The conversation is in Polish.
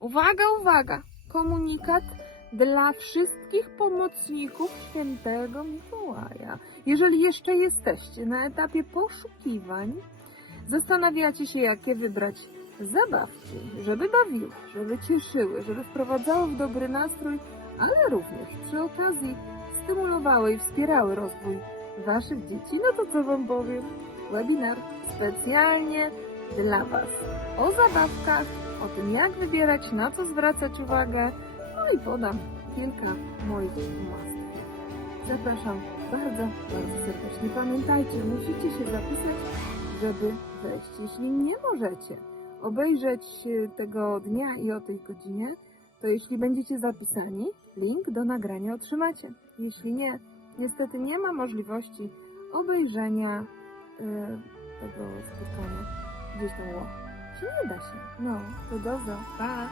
Uwaga, uwaga! Komunikat dla wszystkich pomocników świętego Mikołaja. Jeżeli jeszcze jesteście na etapie poszukiwań, zastanawiacie się, jakie wybrać zabawki, żeby bawiły, żeby cieszyły, żeby wprowadzały w dobry nastrój, ale również przy okazji stymulowały i wspierały rozwój waszych dzieci, no to co wam powiem? Webinar specjalnie dla was o zabawkach, o tym jak wybierać, na co zwracać uwagę, no i podam kilka moich umysłów. Zapraszam bardzo, bardzo serdecznie. Pamiętajcie, musicie się zapisać, żeby wejść. Jeśli nie możecie obejrzeć e, tego dnia i o tej godzinie, to jeśli będziecie zapisani, link do nagrania otrzymacie. Jeśli nie, niestety nie ma możliwości obejrzenia e, tego spotkania gdzieś tam. Nie da się? No, to do zo. Pa!